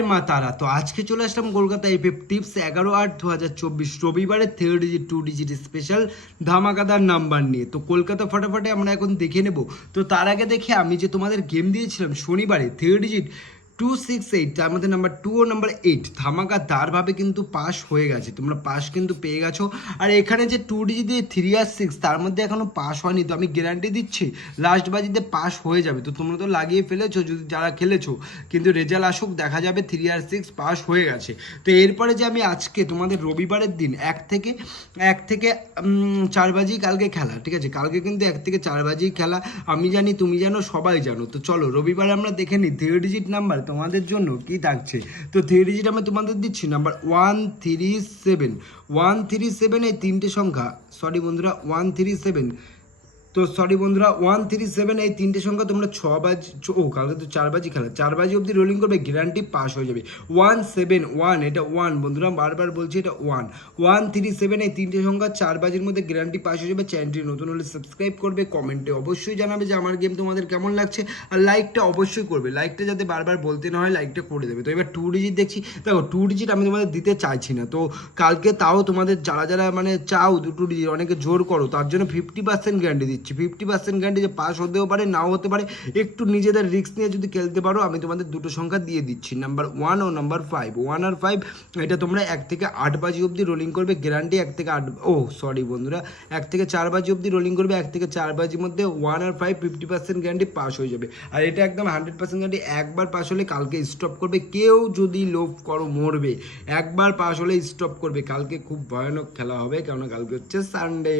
জয় মা তারা। তো আজকে চলে আসলাম কলকাতা এফএফ টিপস 11/8/2024 রবিবারে 3 ডিজিট 2 ডিজিট স্পেশাল ধামাকাদার নাম্বার নিয়ে। তো কলকাতা ফাটাফাটে আমরা এখন দেখে নেব। তো তার আগে দেখে আমি যে তোমাদের গেম দিয়েছিলাম শনিবারে 3 ডিজিট 268, তার মধ্যে নাম্বার 2 ও নাম্বার 8 ধামাকাদারভাবে কিন্তু পাস হয়ে গেছে, তোমরা পাস কিন্তু পেয়ে গেছো। আর এখানে যে 2 ডিজিট দিয়ে 3 আর 6 তার মধ্যে এখনও পাস হয়নি, তো আমি গ্যারান্টি দিচ্ছি লাস্ট বাজিতে পাস হয়ে যাবে। তো তোমরা তো লাগিয়ে ফেলেছো যদি যারা খেলেছো, কিন্তু রেজাল্ট আসুক দেখা যাবে 3 আর 6 পাস হয়ে গেছে। তো এরপরে যে আমি আজকে তোমাদের রবিবারের দিন এক থেকে 4 বাজি কালকে খেলা, ঠিক আছে, কালকে কিন্তু 1 থেকে 4 বাজি খেলা, আমি জানি তুমি জানো সবাই জানো। তো চলো রবিবারে আমরা দেখে নিই 3 ডিজিট নাম্বার তোমাদের জন্য কি থাকছে। তো 3 ডিজিট আমি তোমাদের দিচ্ছি নাম্বার 137। 137 এই তিনটে সংখ্যা, সরি বন্ধুরা 137, তো সরি বন্ধুরা 137 এই তিনটে সংখ্যা তোমরা 6 বাজি, ও কালকে তো 4 বাজি খেলা, 4 বাজি অবধি রোলিং করবে, গ্যারান্টি পাস হয়ে যাবে। 171, এটা 1 বন্ধুরা বারবার বলছি, এটা 137 এই তিনটে সংখ্যা 4 বাজির মধ্যে গ্যারান্টি পাস হয়ে যাবে। চ্যানেলটি নতুন হলে সাবস্ক্রাইব করবে, কমেন্টে অবশ্যই জানাবে যে আমার গেম তোমাদের কেমন লাগছে, আর লাইকটা অবশ্যই করবে, লাইকটা যাতে বারবার বলতে না হয় লাইকটা করে দেবে। তো এবার 2 ডিজিট দেখছি, দেখো 2 ডিজিট আমি তোমাদের দিতে চাইছি না, তো কালকে তাও তোমাদের যারা যারা মানে চাও 2 ডিজিট, অনেকে জোর করো, তার জন্য 50% গ্যারান্টি দিচ্ছি। 50% গ্যারান্টি যে পাস হতেও পারে নাও হতে পারে, একটু নিজেদের রিস্ক নিয়ে যদি খেলতে পারো আমি তোমাদের দুটো সংখ্যা দিয়ে দিচ্ছি, নাম্বার 1 ও নাম্বার 5। 1 আর 5 এটা তোমরা 1 থেকে 8 বাজি অবধি রোলিং করবে, গ্যারান্টি 1 থেকে 8, ও সরি বন্ধুরা 1 থেকে 4 বাজি অবধি রোলিং করবে, 1 থেকে 4 বাজির মধ্যে 1 আর 5 50% গ্যারান্টি পাস হয়ে যাবে। আর এটা একদম 100% গ্যারান্টি, একবার পাস হলে কালকে স্টপ করবে, কেউ যদি লোভ করো মরবে, একবার পাস হলে স্টপ করবে। কালকে খুব ভয়ানক খেলা হবে, কেননা কালকে হচ্ছে সানডে।